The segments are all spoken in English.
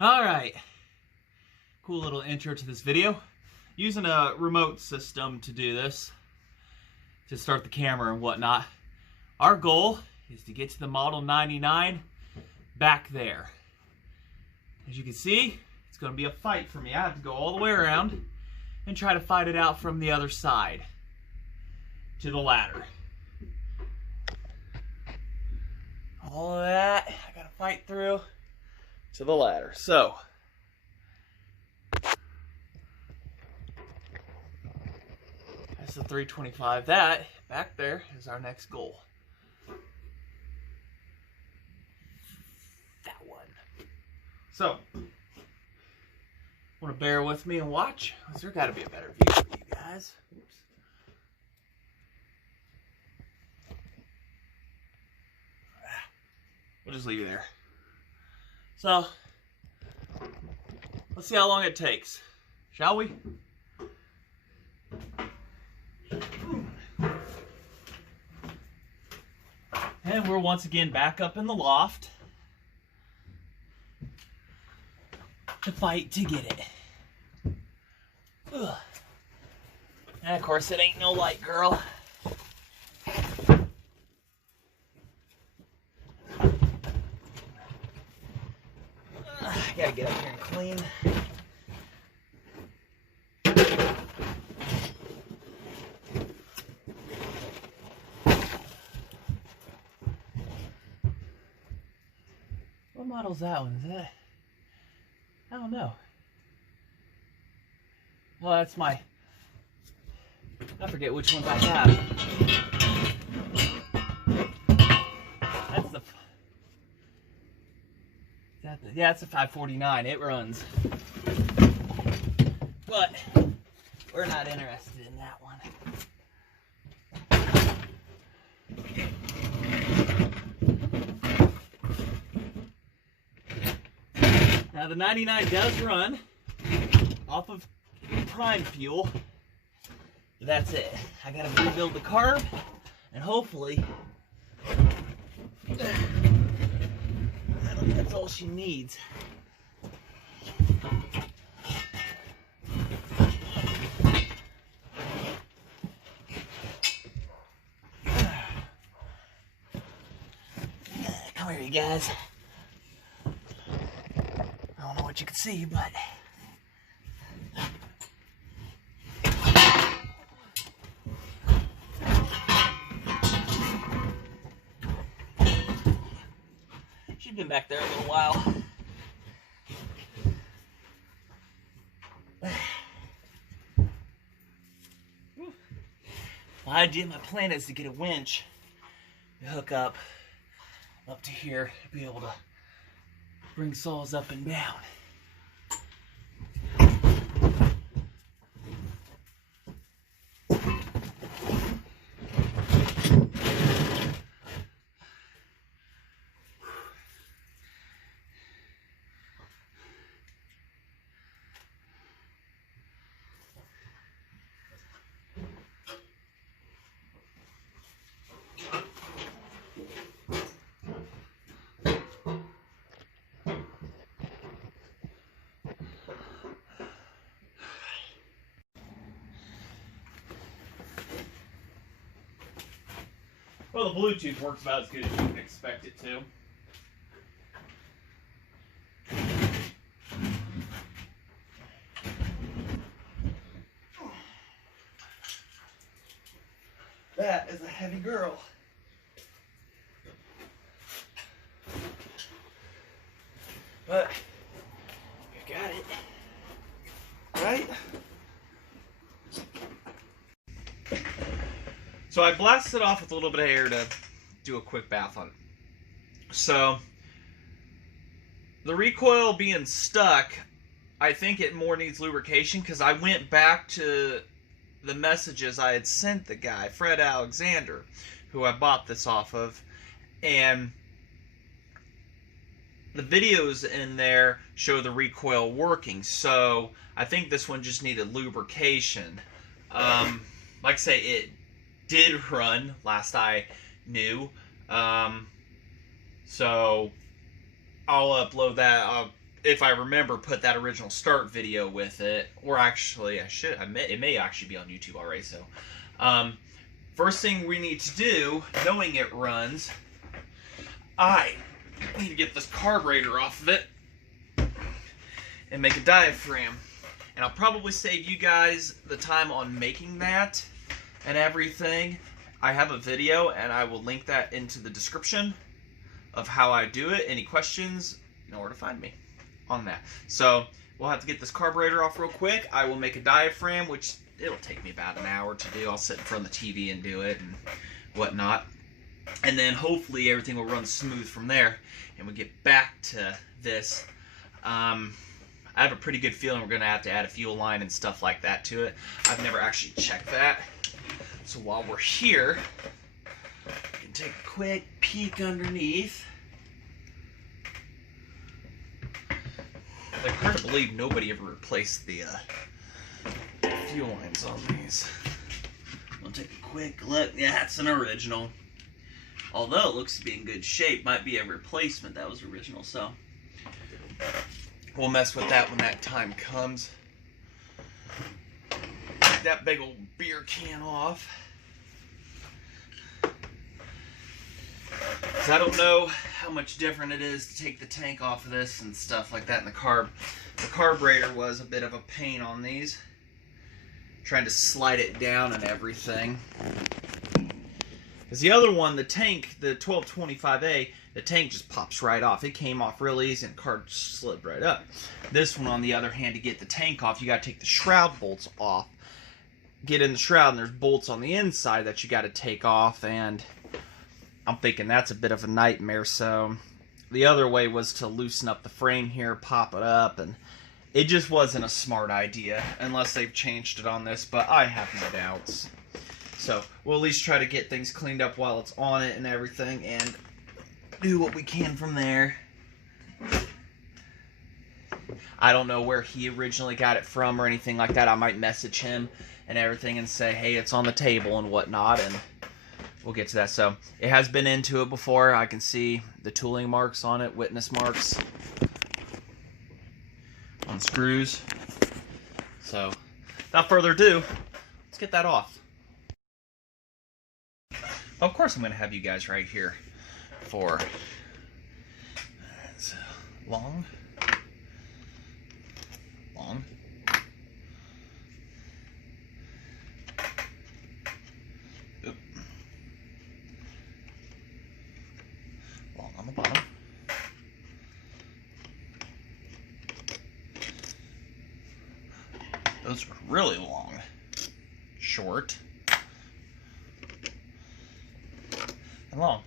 Alright, cool little intro to this video. Using a remote system to do this, to start the camera and whatnot. Our goal is to get to the Model 99 back there. As you can see, it's going to be a fight for me. I have to go all the way around and try to fight it out from the other side to the ladder. All of that, I got to fight through to the ladder. So, that's the 325. That, back there, is our next goal. That one. So, want to bear with me and watch? Because there got to be a better view for you guys. Oops. We'll just leave you there. So, let's see how long it takes. Shall we? And we're once again back up in the loft to fight to get it. Ugh. And of course it ain't no light, girl. I gotta get up here and clean. What model's that one? Is that? I don't know. Well, that's my... I forget which ones I have. That's the... Yeah, it's a 549. It runs. But we're not interested in that one. Now the 99 does run off of prime fuel. That's it. I gotta rebuild the carb and hopefully that's all she needs. Come here, you guys. I don't know what you can see, but she's been back there a little while. My idea, my plan is to get a winch to hook up to here to be able to bring saws up and down. Well, the Bluetooth works about as good as you can expect it to. That is a heavy girl. But you got it. Right? So I blasted off with a little bit of air to do a quick bath on it. So the recoil being stuck, I think it more needs lubrication because I went back to the messages I had sent the guy, Fred Alexander, who I bought this off of, and the videos in there show the recoil working. So I think this one just needed lubrication. Like I say, it did run last I knew. So I'll upload that. I'll if I remember, put that original start video with it, or actually it may actually be on YouTube already. So first thing we need to do, knowing it runs, I need to get this carburetor off of it and make a diaphragm. And I'll probably save you guys the time on making that and everything. I have a video and I will link that into the description of how I do it. Any questions, you know where to find me on that. So we'll have to get this carburetor off real quick. I will make a diaphragm, which it'll take me about an hour to do. I'll sit in front of the TV and do it and whatnot. And then hopefully everything will run smooth from there. And we'll get back to this. I have a pretty good feeling we're going to have to add a fuel line and stuff like that to it. I've never actually checked that. So while we're here, we can take a quick peek underneath. It's hard to believe nobody ever replaced the fuel lines on these. I'll take a quick look. Yeah, it's an original. Although it looks to be in good shape, might be a replacement that was original, so we'll mess with that when that time comes. Take that big old beer can off. Because I don't know how much different it is to take the tank off of this and stuff like that in the carb. The carburetor was a bit of a pain on these. Trying to slide it down and everything. Because the other one, the tank, the 1225A, the tank just pops right off. It came off real easy and the car slid right up. This one, on the other hand, to get the tank off, you got to take the shroud bolts off. Get in the shroud, and there's bolts on the inside that you got to take off, and I'm thinking that's a bit of a nightmare. So the other way was to loosen up the frame here, pop it up, and it just wasn't a smart idea unless they've changed it on this, but I have no doubts. So we'll at least try to get things cleaned up while it's on it and everything, and do what we can from there. I don't know where he originally got it from or anything like that. I might message him and everything and say, hey, it's on the table and whatnot, and we'll get to that. So it has been into it before. I can see the tooling marks on it, witness marks on screws. So without further ado, let's get that off. Of course I'm going to have you guys right here for long. Oop. Long on the bottom. Those are really long. Short. And long.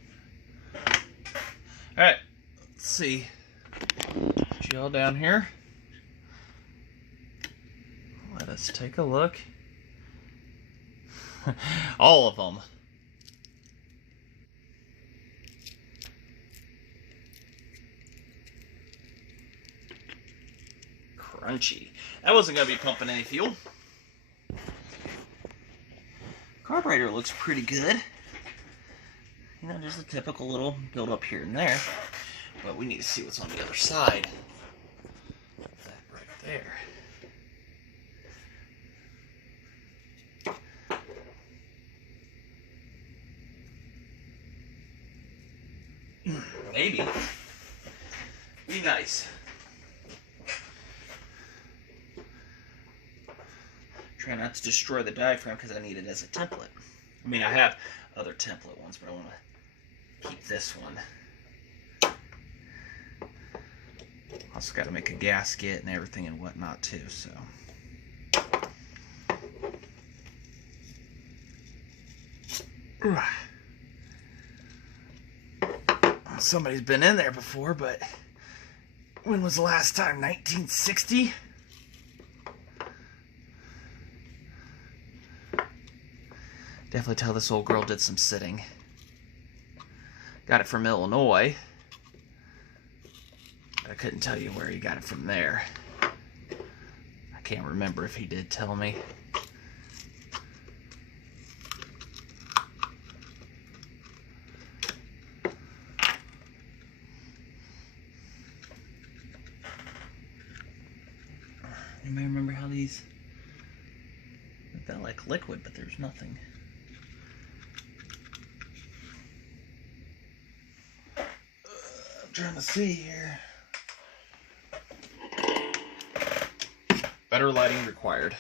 Alright, let's see. Gel down here. Let us take a look. All of them. Crunchy. That wasn't going to be pumping any fuel. Carburetor looks pretty good. You know, there's a typical little build up here and there. But we need to see what's on the other side. That right there. Maybe. Be nice. Try not to destroy the diaphragm because I need it as a template. I mean, I have other template ones, but I want to keep this one. Also got to make a gasket and everything and whatnot too, so. Somebody's been in there before, but when was the last time? 1960? Definitely tell this old girl did some sitting. Got it from Illinois. I couldn't tell you where he got it from there. I can't remember if he did tell me. Anybody remember how these felt like liquid, but there's nothing. I'm trying to see here. Better lighting required.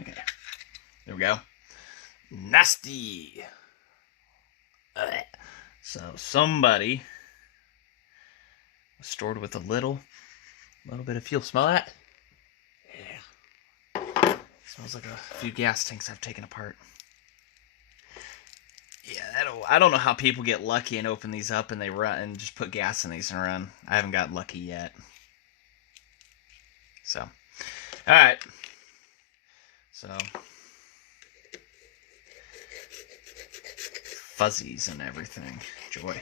Okay, there we go. Nasty. So somebody was stored with a little bit of fuel. Smell that? Yeah. Smells like a few gas tanks I've taken apart. Yeah, I don't know how people get lucky and open these up and they run and just put gas in these and run. I haven't got lucky yet. So, all right. So, fuzzies and everything. Joy.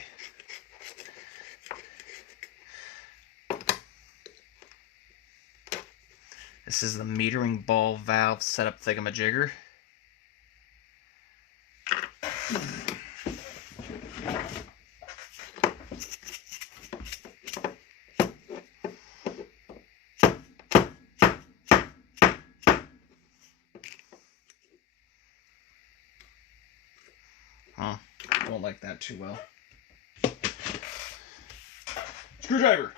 This is the metering ball valve setup thingamajigger. Huh. Don't like that too well. Screwdriver.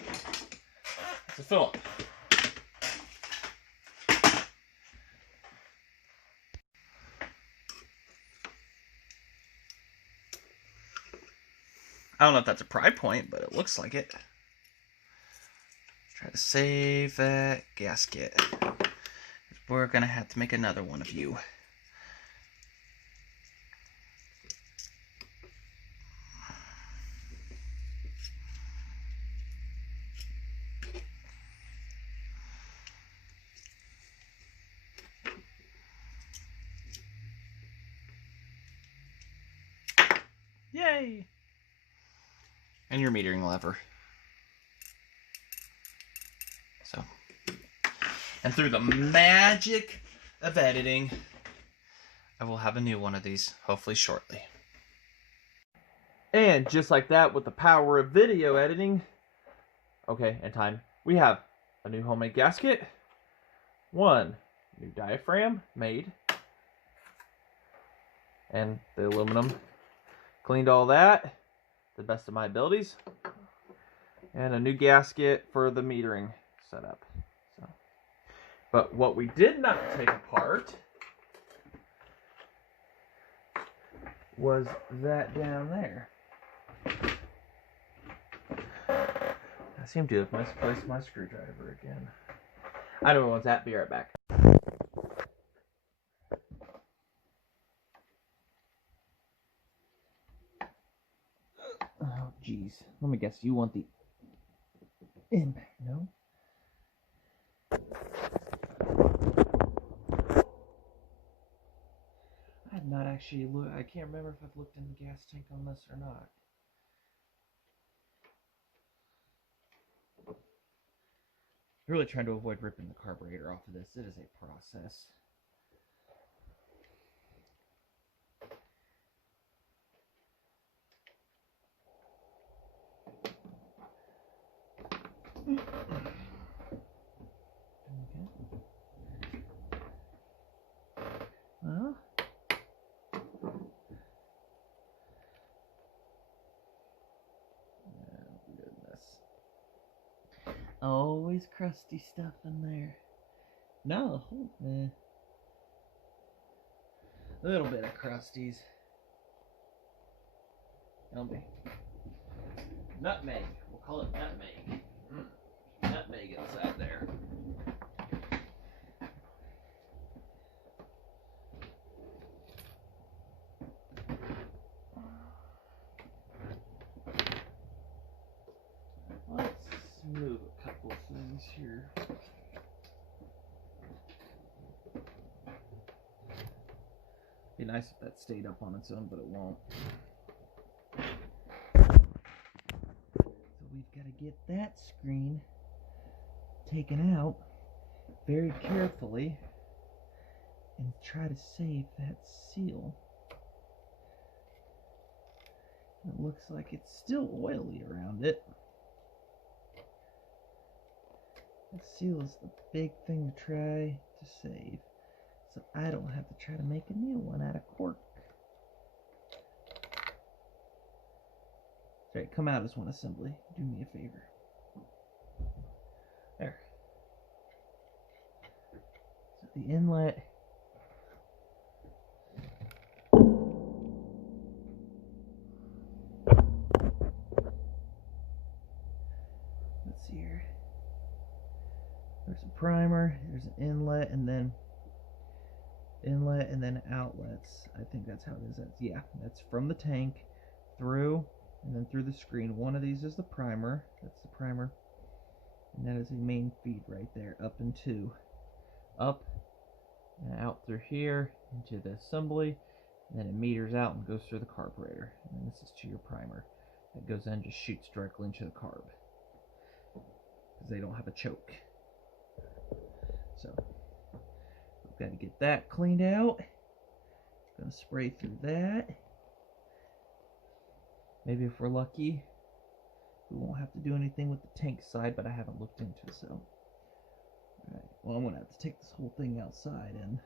It's a Philip. I don't know if that's a pry point, but it looks like it. Try to save that gasket. We're gonna have to make another one of you. Yay! And your metering lever. So, and through the magic of editing, I will have a new one of these, hopefully shortly. And just like that, with the power of video editing, okay, and time, we have a new homemade gasket, one new diaphragm made, and the aluminum. Cleaned all that, to the best of my abilities, and a new gasket for the metering setup. So, but what we did not take apart was that down there. I seem to have misplaced my screwdriver again. I don't know what's that. Be right back. Oh, geez. Let me guess. You want the in? No? I have not actually looked. I can't remember if I've looked in the gas tank on this or not. I'm really trying to avoid ripping the carburetor off of this. It is a process. Okay. Well, oh goodness. Always crusty stuff in there. No, a little bit of crusties. Don't be. Nutmeg. We'll call it nutmeg. Nutmeg inside there. Let's move a couple things here. Be nice if that stayed up on its own, but it won't. So we've got to get that screen taken out very carefully and try to save that seal. It looks like it's still oily around it. The seal is the big thing to try to save, so I don't have to try to make a new one out of cork. Alright, come out as one assembly. Do me a favor. There. So the inlet. Let's see here. There's a primer, there's an inlet, and then outlets. I think that's how it is. Yeah, that's from the tank through and then through the screen. One of these is the primer. That's the primer. And that is a main feed right there, up and two. Up and out through here into the assembly. And then it meters out and goes through the carburetor. And then this is to your primer. That goes in, just shoots directly into the carb. Because they don't have a choke. So, we've got to get that cleaned out. Gonna spray through that. Maybe if we're lucky, we won't have to do anything with the tank side, but I haven't looked into it, so. Alright, well, I'm gonna have to take this whole thing outside and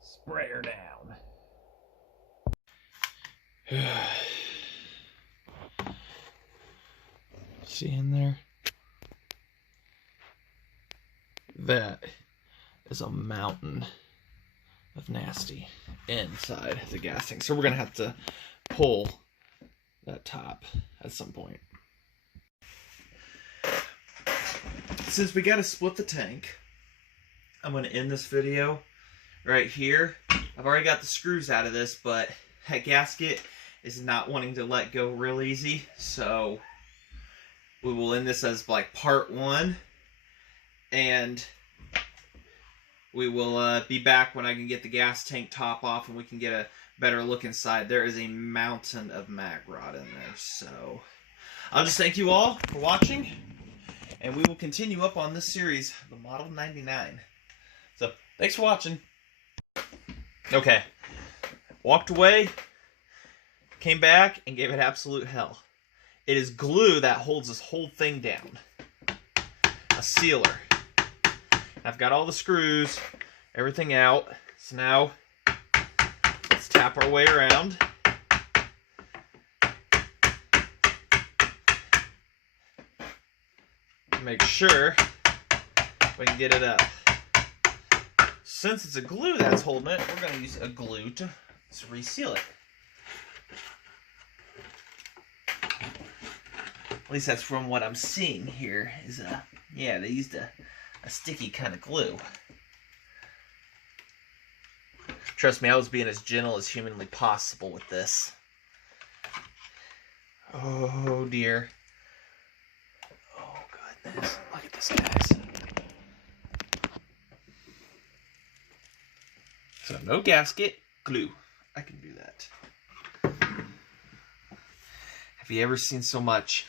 spray her down. See in there? That is a mountain of nasty inside the gas tank. So we're going to have to pull that top at some point. Since we got to split the tank, I'm going to end this video right here. I've already got the screws out of this, but that gasket is not wanting to let go real easy. So we will end this as like part 1. And we will be back when I can get the gas tank top off and we can get a better look inside. There is a mountain of mag rod in there. So I'll just thank you all for watching. And we will continue up on this series, the Model 99. So thanks for watching. Okay. Walked away, came back, and gave it absolute hell. It is glue that holds this whole thing down. A sealer. I've got all the screws, everything out. So now, let's tap our way around. Make sure we can get it up. Since it's a glue that's holding it, we're going to use a glue to reseal it. At least that's from what I'm seeing here. Yeah, they used a sticky kind of glue. Trust me, I was being as gentle as humanly possible with this. Oh dear. Oh goodness. Look at this, guys. So no gasket, glue. I can do that. Have you ever seen so much?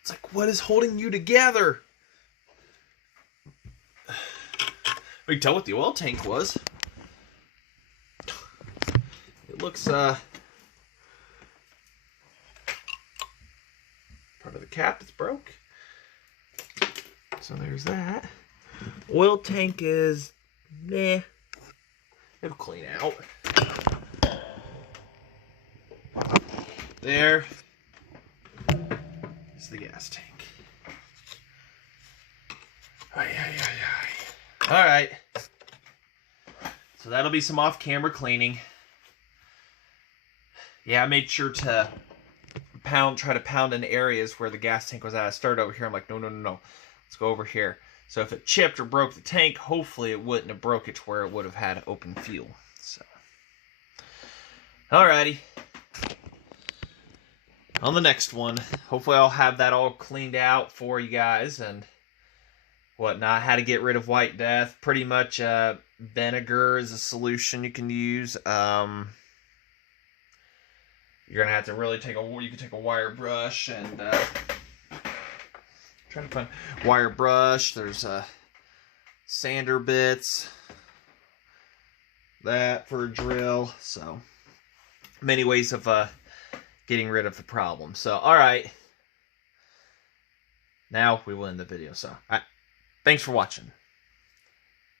It's like, what is holding you together? We can tell what the oil tank was. It looks, part of the cap that's broke. So there's that. Oil tank is, meh. It'll clean out. There. The gas tank. Alright. So that'll be some off-camera cleaning. Yeah, I made sure to try to pound in areas where the gas tank was at. I started over here. I'm like, no. Let's go over here. So if it chipped or broke the tank, hopefully it wouldn't have broke it to where it would have had open fuel. So, alrighty. On the next one, hopefully I'll have that all cleaned out for you guys and whatnot. How to get rid of white death. Pretty much vinegar is a solution you can use. You're gonna have to really you can take a wire brush and trying to find wire brush. There's sander bits. that for a drill. So many ways of getting rid of the problem. So, all right. Now we will end the video. So, all right. Thanks for watching.